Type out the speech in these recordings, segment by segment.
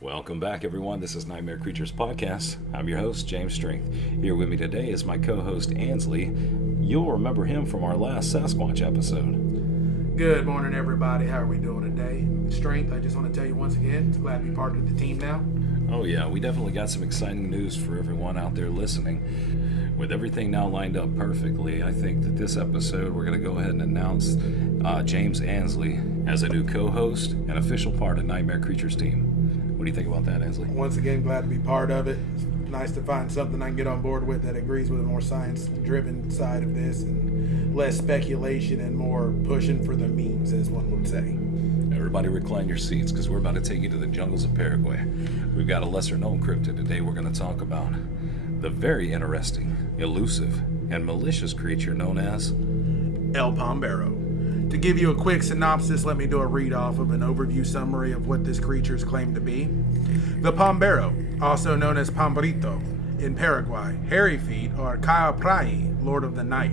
Welcome back, everyone. This is Nightmare Creatures Podcast. I'm your host, James Strength. Here with me today is my co-host, Ansley. You'll remember him from our last Sasquatch episode. Good morning, everybody. How are we doing today? Strength, I just want to tell you once again, it's glad to be part of the team now. Oh yeah, we definitely got some exciting news for everyone out there listening. With everything now lined up perfectly, I think that this episode we're going to go ahead and announce James Ansley as a new co-host and official part of Nightmare Creatures team. What do you think about that, Ansley? Once again, glad to be part of it. It's nice to find something I can get on board with that agrees with a more science-driven side of this and less speculation and more pushing for the memes, as one would say. Everybody recline your seats because we're about to take you to the jungles of Paraguay. We've got a lesser-known cryptid today we're going to talk about. The very interesting, elusive, and malicious creature known as El Pombero. To give you a quick synopsis, let me do a read-off of an overview summary of what this creature is claimed to be. The Pombero, also known as Pomberito in Paraguay, Hairy Feet, or Cayaprai, Lord of the Night.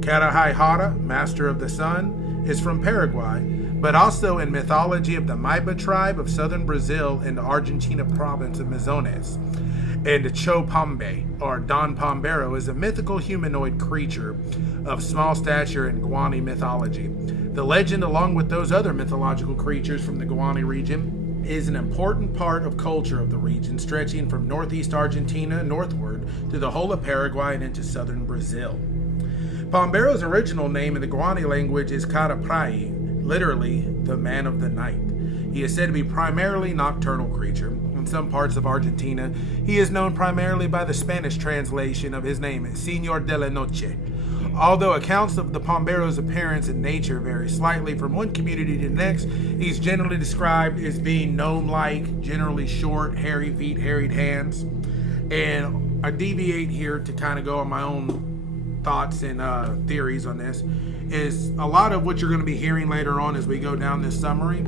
Carajai, Master of the Sun, is from Paraguay, but also in mythology of the Maiba tribe of southern Brazil and the Argentina province of Misiones. And Chupacabra, or Don Pombero, is a mythical humanoid creature of small stature in Guarani mythology. The legend, along with those other mythological creatures from the Guarani region, is an important part of culture of the region, stretching from northeast Argentina northward through the whole of Paraguay and into southern Brazil. Pombero's original name in the Guarani language is Caraprai, literally the man of the night. He is said to be primarily nocturnal creature. In some parts of Argentina, he is known primarily by the Spanish translation of his name, Señor de la Noche. Although accounts of the Pombero's appearance and nature vary slightly from one community to the next, he's generally described as being gnome-like, generally short, hairy feet, hairy hands. And I deviate here to kind of go on my own thoughts and theories on this, is a lot of what you're going to be hearing later on as we go down this summary,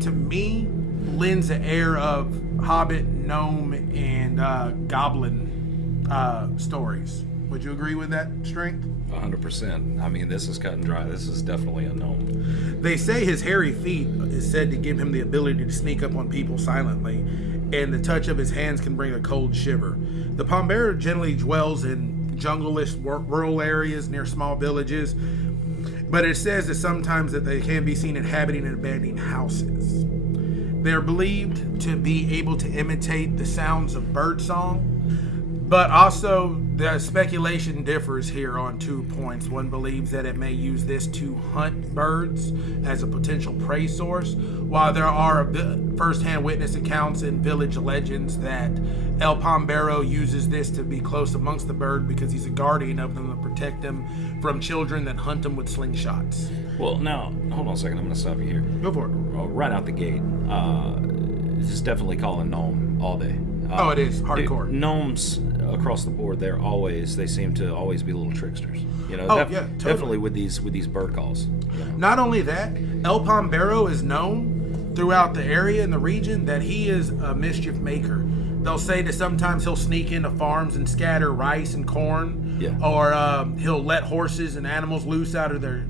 to me, lends an air of hobbit, gnome, and goblin stories. Would you agree with that, Strength? 100%. I mean, this is cut and dry. This is definitely a gnome. They say his hairy feet is said to give him the ability to sneak up on people silently, and the touch of his hands can bring a cold shiver. The Pombero generally dwells in jungle-ish rural areas near small villages, but it says that sometimes that they can be seen inhabiting and abandoned houses. They're believed to be able to imitate the sounds of birdsong, but also the speculation differs here on 2 points. One believes that it may use this to hunt birds as a potential prey source, while there are first-hand witness accounts and village legends that El Pombero uses this to be close amongst the bird because he's a guardian of them to protect them from children that hunt them with slingshots. Well, now, hold on a second. I'm going to stop you here. Go for it. Right out the gate, it's definitely called a gnome all day. It is hardcore. Gnomes across the board, they seem to always be little tricksters. You know, totally. Definitely with these bird calls. You know? Not only that, El Pombero is known throughout the area and the region that he is a mischief maker. They'll say that sometimes he'll sneak into farms and scatter rice and corn, or he'll let horses and animals loose out of their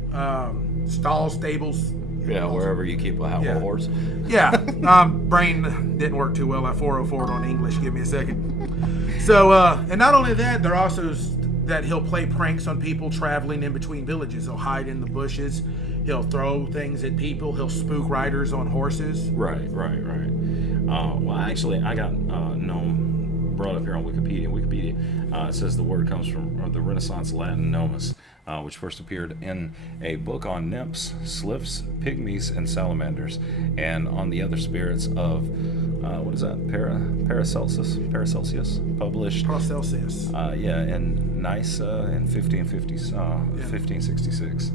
stables. Yeah, wherever you keep a horse. Yeah, brain didn't work too well. I 404'd on English. Give me a second. So, and not only that, there also that he'll play pranks on people traveling in between villages. He'll hide in the bushes. He'll throw things at people. He'll spook riders on horses. Right. Well, actually, I got gnome brought up here on Wikipedia. It says the word comes from the Renaissance Latin nomus, which first appeared in a book on nymphs, sylphs, pygmies, and salamanders, and on the other spirits of Paracelsus, published Paracelsus. In Nice in 1566.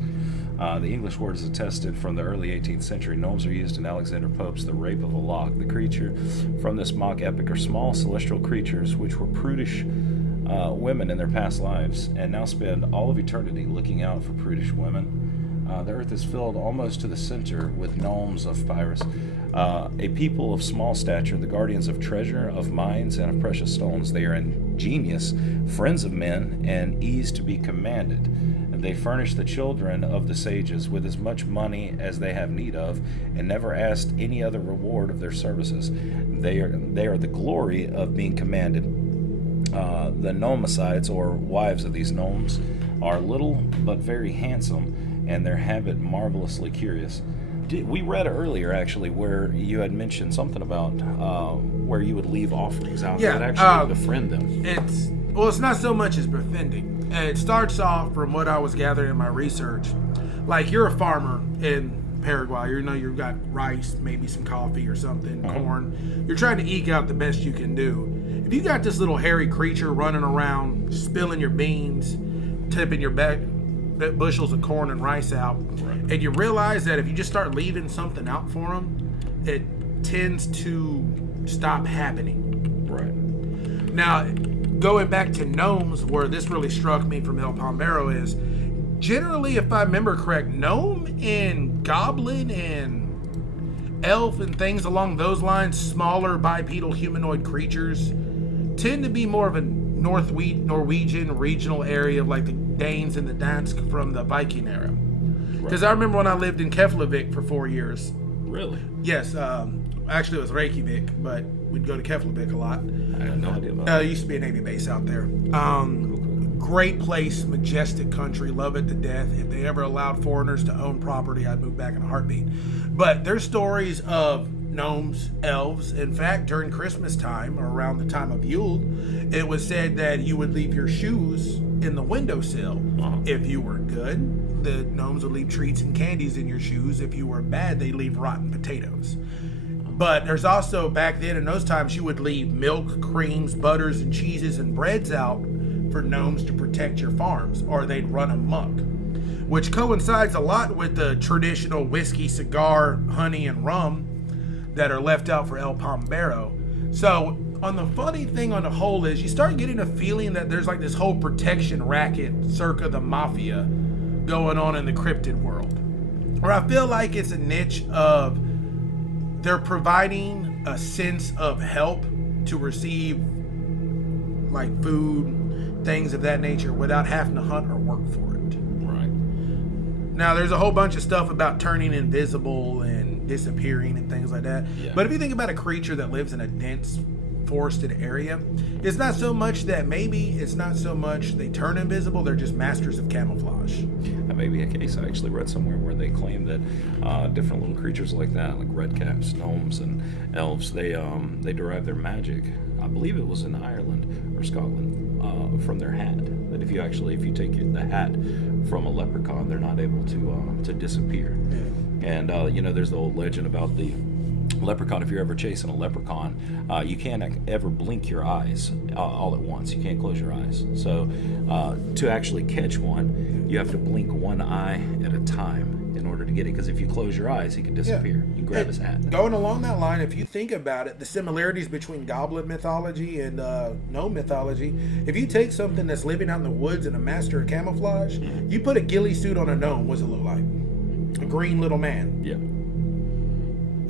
The English word is attested from the early 18th century. Gnomes are used in Alexander Pope's The Rape of a Lock. The creature from this mock epic are small celestial creatures which were prudish women in their past lives and now spend all of eternity looking out for prudish women. The earth is filled almost to the center with gnomes of Pyrus, a people of small stature, the guardians of treasure, of mines, and of precious stones. They are ingenious, friends of men, and ease to be commanded. They furnish the children of the sages with as much money as they have need of, and never asked any other reward of their services. They are the glory of being commanded. The nomicides, or wives of these gnomes, are little but very handsome, and their habit marvelously curious. We read earlier, actually, where you had mentioned something about where you would leave offerings out that actually befriend them. It's not so much as befriending. It starts off, from what I was gathering in my research, like you're a farmer in Paraguay. You've got rice, maybe some coffee or something, corn. You're trying to eke out the best you can do. If you got this little hairy creature running around, spilling your beans, tipping your bushels of corn and rice out, and you realize that if you just start leaving something out for them, it tends to stop happening. Right. Now, going back to gnomes, where this really struck me from El Pombero is, generally, if I remember correct, gnome and goblin and elf and things along those lines, smaller bipedal humanoid creatures, tend to be more of a Norwegian regional area of like the Danes and the Dansk from the Viking era. Because I remember when I lived in Keflavik for 4 years. Really? Yes. Actually, it was Reykjavik, but we'd go to Keflavik a lot. I had no idea about that. There used to be a Navy base out there. Great place, majestic country, love it to death. If they ever allowed foreigners to own property, I'd move back in a heartbeat. But there's stories of gnomes, elves. In fact, during Christmas time, or around the time of Yule, it was said that you would leave your shoes in the windowsill. If you were good, the gnomes would leave treats and candies in your shoes. If you were bad, they'd leave rotten potatoes. But there's also, back then in those times, you would leave milk, creams, butters, and cheeses and breads out for gnomes to protect your farms, or they'd run amok, which coincides a lot with the traditional whiskey, cigar, honey, and rum that are left out for El Pombero. So, on the funny thing on the whole is, you start getting a feeling that there's like this whole protection racket circa the mafia going on in the cryptid world, where I feel like it's a niche of they're providing a sense of help to receive like food, things of that nature, without having to hunt or work for it. Right. Now, there's a whole bunch of stuff about turning invisible and disappearing and things like that. Yeah. But if you think about a creature that lives in a dense forested area, it's not so much they turn invisible, they're just masters of camouflage. That may be a case. I actually read somewhere where they claim that different little creatures like that, like redcaps, gnomes, and elves, they derive their magic, I believe it was in Ireland or Scotland, from their hat. That if you take the hat from a leprechaun, they're not able to disappear. Yeah. And there's the old legend about the leprechaun. If you're ever chasing a leprechaun, you can't ever blink your eyes all at once. You can't close your eyes. So to actually catch one, you have to blink one eye at a time in order to get it, because if you close your eyes, he can disappear. You grab his hat. Going along that line, if you think about it, the similarities between goblin mythology and gnome mythology, if you take something that's living out in the woods and a master of camouflage, you put a ghillie suit on a gnome, what's it look like? A green little man. Yeah.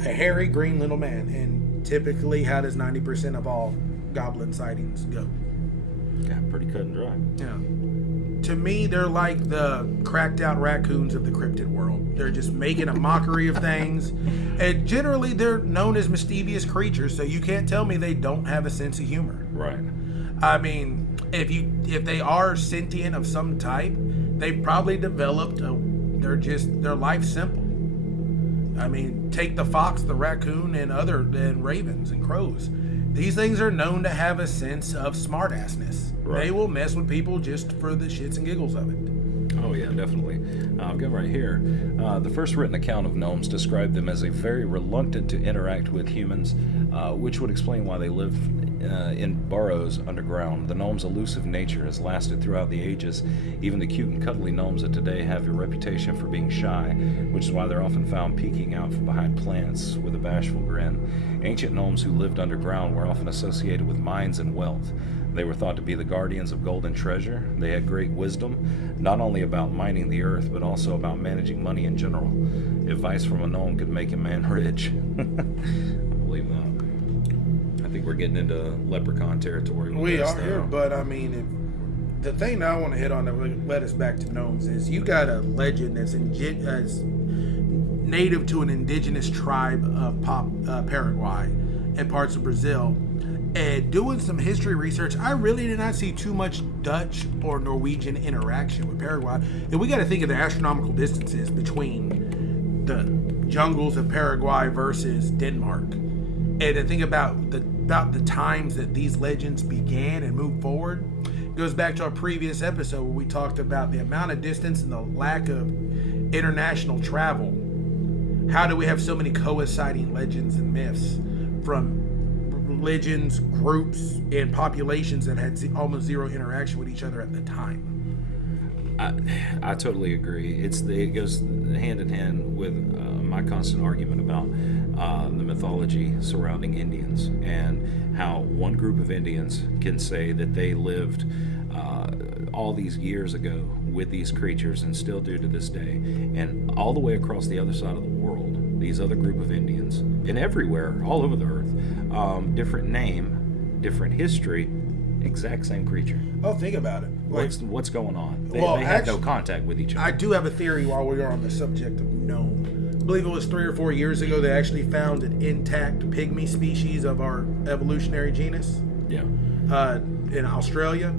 A hairy green little man. And typically, how does 90% of all goblin sightings go? Yeah, pretty cut and dry. Yeah. To me, they're like the cracked out raccoons of the cryptid world. They're just making a mockery of things. And generally, they're known as mischievous creatures, so you can't tell me they don't have a sense of humor. Right. I mean, if they are sentient of some type, they've probably developed their life's simple. I mean, take the fox, the raccoon, and ravens and crows. These things are known to have a sense of smartassness. Right. They will mess with people just for the shits and giggles of it. Oh yeah, definitely. I've got right here. The first written account of gnomes described them as a very reluctant to interact with humans, which would explain why they live in burrows underground. The gnome's elusive nature has lasted throughout the ages. Even the cute and cuddly gnomes of today have a reputation for being shy, which is why they're often found peeking out from behind plants with a bashful grin. Ancient gnomes who lived underground were often associated with mines and wealth. They were thought to be the guardians of golden treasure. They had great wisdom, not only about mining the earth, but also about managing money in general. Advice from a gnome could make a man rich. I believe that. I think we're getting into leprechaun territory. We are here, but I mean, the thing that I want to hit on that led us back to gnomes is you got a legend that's native to an indigenous tribe of Paraguay and parts of Brazil. And doing some history research, I really did not see too much Dutch or Norwegian interaction with Paraguay. And we got to think of the astronomical distances between the jungles of Paraguay versus Denmark. And to think about the times that these legends began and moved forward. Goes back to our previous episode where we talked about the amount of distance and the lack of international travel. How do we have so many coinciding legends and myths from religions, groups, and populations that had almost zero interaction with each other at the time? I totally agree. It goes hand in hand with my constant argument about the mythology surrounding Indians and how one group of Indians can say that they lived all these years ago with these creatures and still do to this day, and all the way across the other side of the world, these other group of Indians, and everywhere, all over the earth, different name, different history, exact same creature. Oh, think about it. What's going on? They had no contact with each other. I do have a theory while we are on the subject of gnome. I believe it was 3 or 4 years ago they actually found an intact pygmy species of our evolutionary genus. Yeah. In Australia.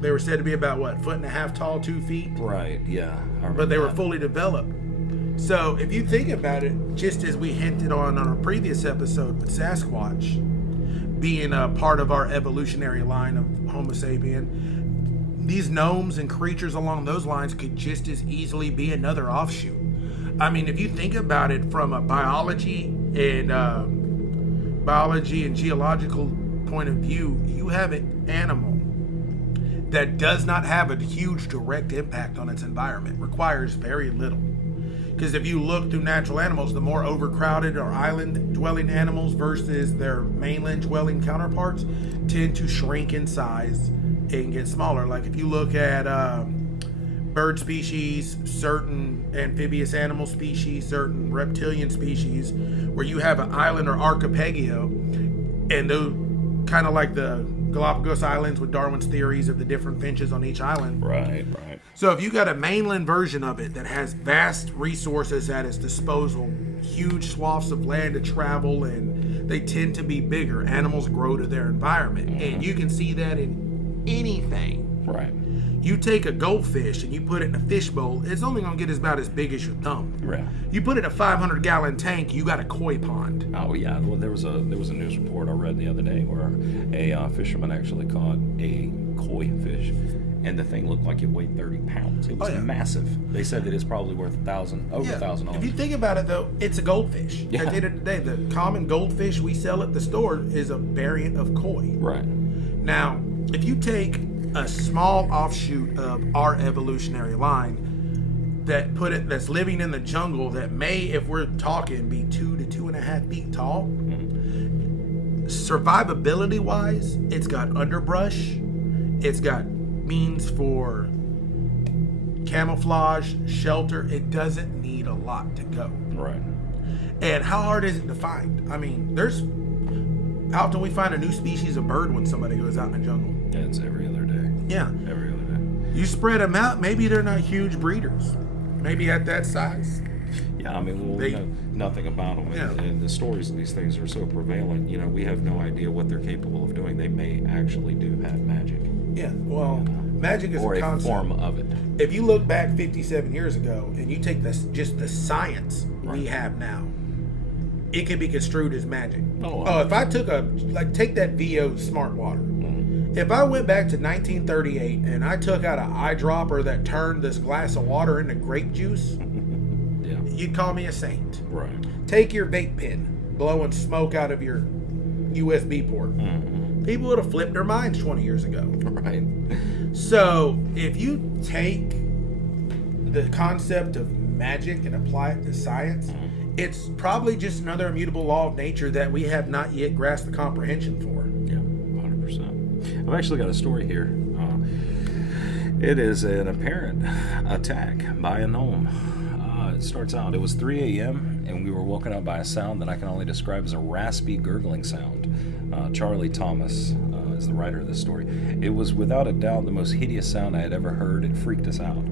They were said to be about, 1.5 feet tall, 2 feet? Right, yeah. But they were fully developed. So if you think about it, just as we hinted on our previous episode with Sasquatch being a part of our evolutionary line of Homo sapien, these gnomes and creatures along those lines could just as easily be another offshoot. I mean, if you think about it from a biology and geological point of view, you have an animal that does not have a huge direct impact on its environment, requires very little. Because if you look through natural animals, the more overcrowded or island-dwelling animals versus their mainland-dwelling counterparts tend to shrink in size and get smaller. Like if you look at bird species, certain amphibious animal species, certain reptilian species, where you have an island or archipelago, and those kind of like the Galapagos Islands with Darwin's theories of the different finches on each island. Right. So if you got a mainland version of it that has vast resources at its disposal, huge swaths of land to travel, and they tend to be bigger, animals grow to their environment. And you can see that in anything. Right. You take a goldfish and you put it in a fish bowl, it's only going to get about as big as your thumb. Right. You put it in a 500-gallon tank, you got a koi pond. Oh yeah. Well, there was a news report I read the other day where a fisherman actually caught a koi fish, and the thing looked like it weighed 30 pounds. It was massive. They said that it's probably worth over $1,000. If you think about it, though, it's a goldfish. Yeah. At the end of the day, the common goldfish we sell at the store is a variant of koi. Right. Now, if you take a small offshoot of our evolutionary line that's living in the jungle that may, if we're talking, be 2 to 2.5 feet tall. Survivability wise, it's got underbrush, it's got means for camouflage, shelter. It doesn't need a lot to go. Right. And how hard is it to find? I mean, how often we find a new species of bird when somebody goes out in the jungle? Yeah, it's every other day. Yeah. Every other day. You spread them out, maybe they're not huge breeders. Maybe at that size. Yeah, I mean, we know nothing about them. Yeah. And the stories of these things are so prevalent. You know, we have no idea what they're capable of doing. They may actually do have magic. Yeah, well, magic is or a concept. Form of it. If you look back 57 years ago and you take just the science we have now, it can be construed as magic. If I took take that VO smart water. If I went back to 1938 and I took out an eyedropper that turned this glass of water into grape juice, you'd call me a saint. Right. Take your vape pen, blowing smoke out of your USB port. People would have flipped their minds 20 years ago. Right. So if you take the concept of magic and apply it to science, it's probably just another immutable law of nature that we have not yet grasped the comprehension for. Yeah, 100%. I've actually got a story here. It is an apparent attack by a gnome. It starts out, it was 3 a.m. and we were woken up by a sound that I can only describe as a raspy, gurgling sound. Charlie Thomas is the writer of this story. It was without a doubt the most hideous sound I had ever heard. It freaked us out.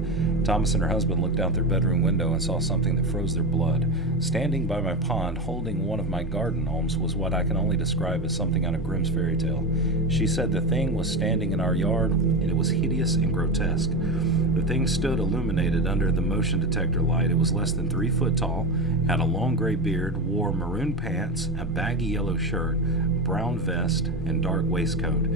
Thomas and her husband looked out their bedroom window and saw something that froze their blood. Standing by my pond, holding one of my garden gnomes, was what I can only describe as something out of Grimm's fairy tale. She said the thing was standing in our yard, and it was hideous and grotesque. The thing stood illuminated under the motion detector light. It was less than 3 foot tall, had a long gray beard, wore maroon pants, a baggy yellow shirt, brown vest, and dark waistcoat.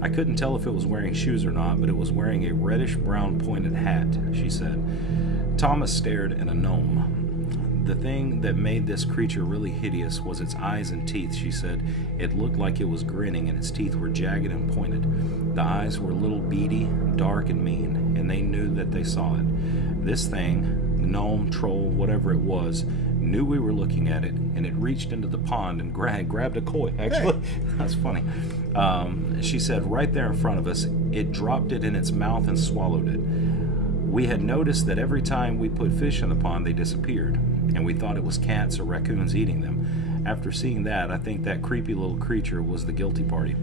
I couldn't tell if it was wearing shoes or not, but it was wearing a reddish-brown pointed hat, she said. Thomas stared at a gnome. The thing that made this creature really hideous was its eyes and teeth, she said. It looked like it was grinning, and its teeth were jagged and pointed. The eyes were little beady, dark, and mean, and they knew that they saw it. This thing, gnome, troll, whatever it was, knew we were looking at it, and it reached into the pond and grabbed a koi. Actually, that's funny. She said right there in front of us, it dropped it in its mouth and swallowed it. We had noticed that every time we put fish in the pond, they disappeared, and we thought it was cats or raccoons eating them. After seeing that, I think that creepy little creature was the guilty party.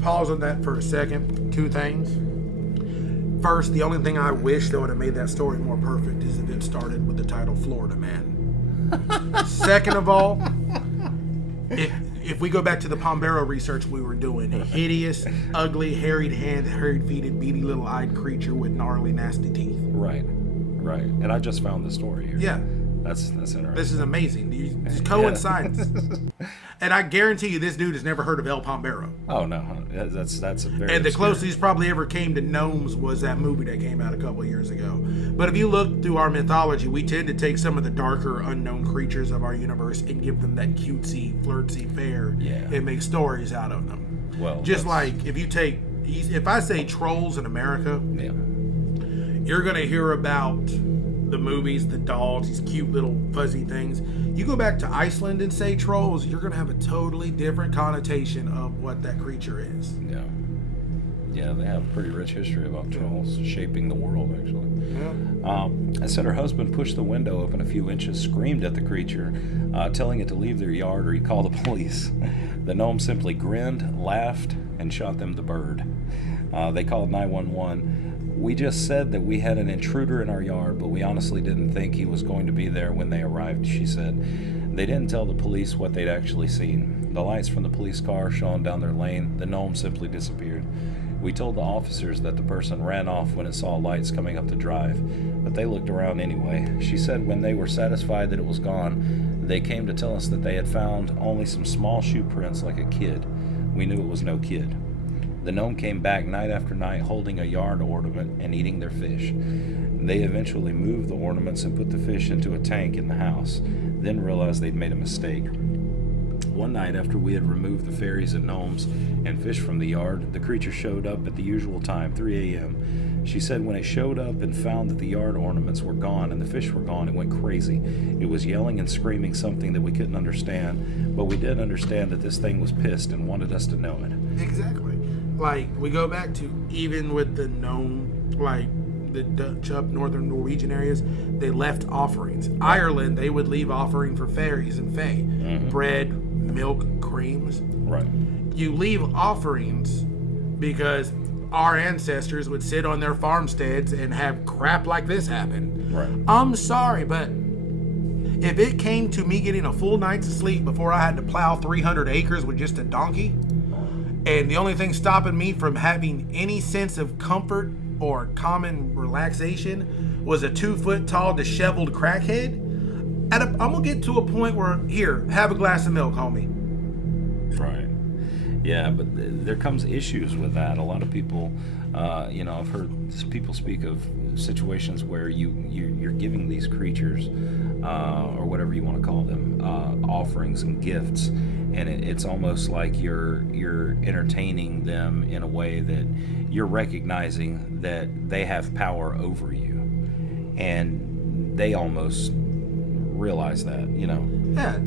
Pause on that for a second. 2 things. First, the only thing I wish that would have made that story more perfect is if it started with the title Florida Man. Second of all, if we go back to the Pombero research we were doing, a hideous, ugly, harried hand, harried feeted, beady little eyed creature with gnarly, nasty teeth. Right. And I just found the story here. Yeah. That's interesting. This is amazing. This coincides. And I guarantee you this dude has never heard of El Pombero. Oh, no. That's a very And the obscure. closest he's probably ever came to gnomes was that movie that came out a couple of years ago. But if you look through our mythology, we tend to take some of the darker, unknown creatures of our universe and give them that cutesy, flirtsy fare and make stories out of them. Well, just like if I say trolls in America, you're going to hear about the movies, the dolls, these cute little fuzzy things. You go back to Iceland and say trolls, you're going to have a totally different connotation of what that creature is. Yeah, they have a pretty rich history about trolls shaping the world, actually. Yeah. I said her husband pushed the window open a few inches, screamed at the creature, telling it to leave their yard or he'd call the police. The gnome simply grinned, laughed, and shot them the bird. They called 911. We just said that we had an intruder in our yard, but we honestly didn't think he was going to be there when they arrived, she said. They didn't tell the police what they'd actually seen. The lights from the police car shone down their lane. The gnome simply disappeared. We told the officers that the person ran off when it saw lights coming up the drive, but they looked around anyway. She said when they were satisfied that it was gone, they came to tell us that they had found only some small shoe prints like a kid. We knew it was no kid. The gnome came back night after night holding a yard ornament and eating their fish. They eventually moved the ornaments and put the fish into a tank in the house, then realized they'd made a mistake. One night after we had removed the fairies and gnomes and fish from the yard, the creature showed up at the usual time, 3 a.m. She said when it showed up and found that the yard ornaments were gone and the fish were gone, it went crazy. It was yelling and screaming something that we couldn't understand, but we did understand that this thing was pissed and wanted us to know it. Exactly. Like, we go back to, even with the gnome, like the Dutch up northern Norwegian areas, they left offerings. Ireland, they would leave offering for fairies and fae. Bread, milk, creams. Right. You leave offerings because our ancestors would sit on their farmsteads and have crap like this happen. Right. I'm sorry, but if it came to me getting a full night's sleep before I had to plow 300 acres with just a donkey, and the only thing stopping me from having any sense of comfort or common relaxation was a 2-foot-tall disheveled crackhead, I'm going to get to a point where, here, have a glass of milk, homie. Right. Yeah, but there comes issues with that. A lot of people, I've heard people speak of situations where you're giving these creatures, or whatever you want to call them, offerings and gifts, and it's almost like you're entertaining them in a way that you're recognizing that they have power over you, and they almost realize that, Yeah,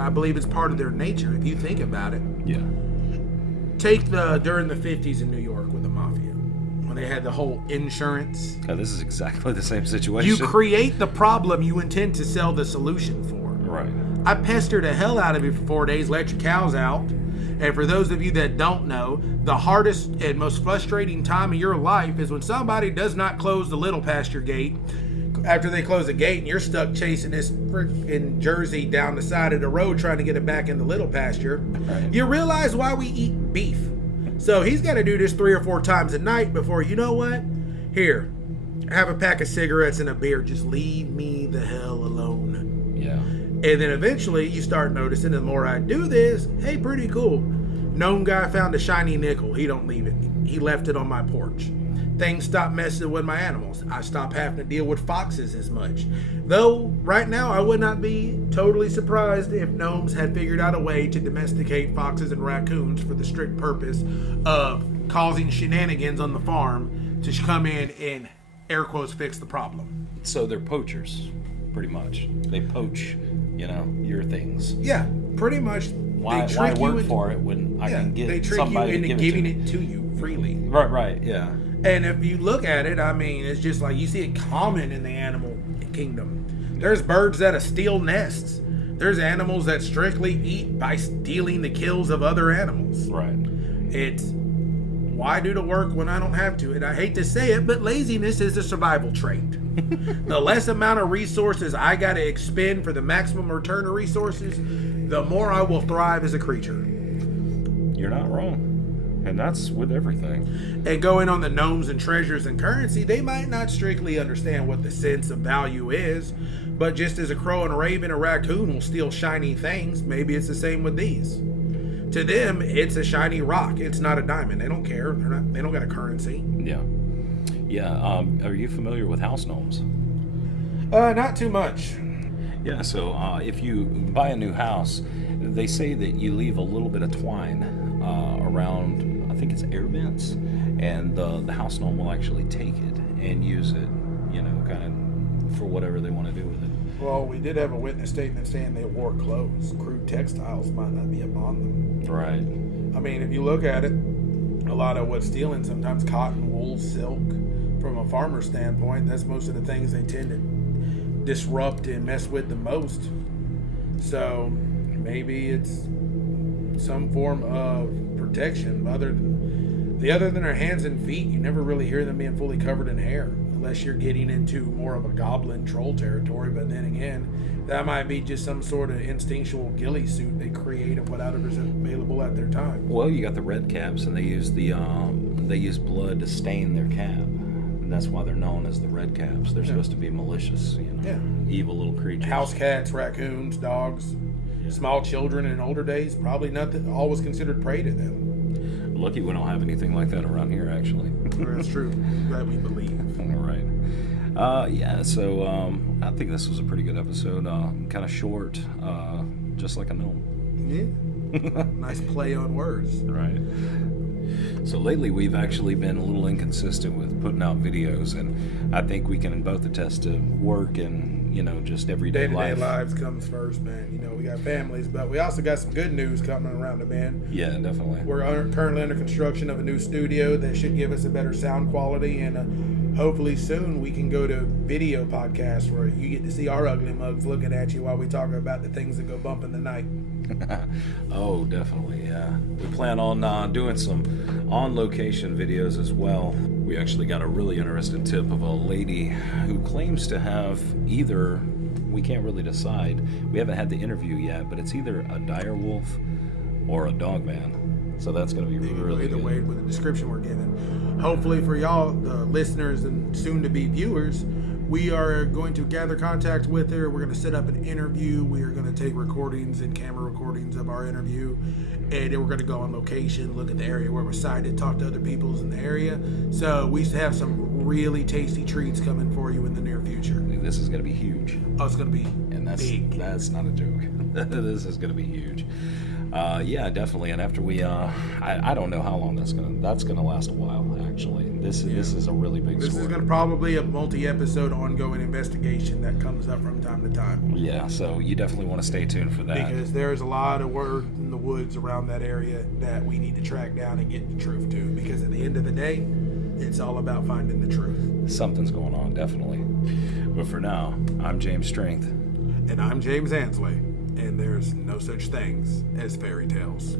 I believe it's part of their nature, if you think about it. Yeah. Take during the 50s in New York with the mafia, when they had the whole insurance. This is exactly the same situation. You create the problem you intend to sell the solution for. Right. I pestered the hell out of you for 4 days, let your cows out. And for those of you that don't know, the hardest and most frustrating time of your life is when somebody does not close the little pasture gate. After they close the gate and you're stuck chasing this freaking Jersey down the side of the road trying to get it back in the little pasture, Right. You realize why we eat beef. So he's got to do this 3 or 4 times a night before, you know what? Here, have a pack of cigarettes and a beer. Just leave me the hell alone. Yeah. And then eventually you start noticing the more I do this, hey, pretty cool. Gnome guy found a shiny nickel. He don't leave it. He left it on my porch. Things stop messing with my animals. I stop having to deal with foxes as much. Though, right now, I would not be totally surprised if gnomes had figured out a way to domesticate foxes and raccoons for the strict purpose of causing shenanigans on the farm to come in and, air quotes, fix the problem. So they're poachers, pretty much. They poach, your things. Yeah, pretty much. Why work for it when I can get somebody into to give giving it to you freely. Right, yeah. And if you look at it, I mean, it's just like you see it common in the animal kingdom. There's birds that steal nests. There's animals that strictly eat by stealing the kills of other animals. Right. It's why do the work when I don't have to? And I hate to say it, but laziness is a survival trait. The less amount of resources I got to expend for the maximum return of resources, the more I will thrive as a creature. You're not wrong. And that's with everything. And going on the gnomes and treasures and currency, they might not strictly understand what the sense of value is, but just as a crow and a raven, a raccoon will steal shiny things, maybe it's the same with these. To them, it's a shiny rock. It's not a diamond. They don't care. They don't got a currency. Yeah. Yeah. Are you familiar with house gnomes? Not too much. Yeah. So if you buy a new house, they say that you leave a little bit of twine around, I think it's air vents, and the house gnome will actually take it and use it, kind of for whatever they want to do with it. Well, we did have a witness statement saying they wore clothes. Crude textiles might not be upon them. Right. I mean, if you look at it, a lot of what's stealing, sometimes cotton, wool, silk, from a farmer standpoint, that's most of the things they tend to disrupt and mess with the most. So maybe it's some form of protection other than their hands and feet. You never really hear them being fully covered in hair unless you're getting into more of a goblin troll territory. But then again, that might be just some sort of instinctual ghillie suit they create of whatever's available at their time. Well, you got the red caps, and they use blood to stain their cap, and that's why they're known as the red caps. They're supposed to be malicious, evil little creatures. House cats, raccoons, dogs, small children in older days, probably nothing, always considered prey to them. Lucky we don't have anything like that around here, actually. That's true. That we believe. Right. So I think this was a pretty good episode. Kind of short, just like a gnome. Yeah. Nice play on words. Right. So lately we've actually been a little inconsistent with putting out videos, and I think we can both attest to work and, just everyday Day-to-day life. lives comes first, man. We got families, but we also got some good news coming around the bend. Yeah, definitely. We're currently under construction of a new studio that should give us a better sound quality, and hopefully soon we can go to video podcasts where you get to see our ugly mugs looking at you while we talk about the things that go bump in the night. Oh, definitely, yeah. We plan on doing some on-location videos as well. We actually got a really interesting tip of a lady who claims to have either, we can't really decide, we haven't had the interview yet, but it's either a dire wolf or a dogman. So that's going to be really either good. way with the description we're given. Hopefully for y'all, the listeners and soon-to-be viewers, we are going to gather contact with her. We're going to set up an interview. We are going to take recordings and camera recordings of our interview. And then we're going to go on location, look at the area where we're sighted, talk to other people in the area. So we have some really tasty treats coming for you in the near future. This is going to be huge. Oh, it's going to be And big. that's not a joke. This is going to be huge. Yeah, definitely. And after we, I don't know how long that's gonna last a while. Actually, this is a really big This story. is going to probably a multi-episode ongoing investigation that comes up from time to time. Yeah, so you definitely want to stay tuned for that. Because there's a lot of word in the woods around that area that we need to track down and get the truth to. Because at the end of the day, it's all about finding the truth. Something's going on, definitely. But for now, I'm James Strength. And I'm James Ansley. And there's no such things as fairy tales.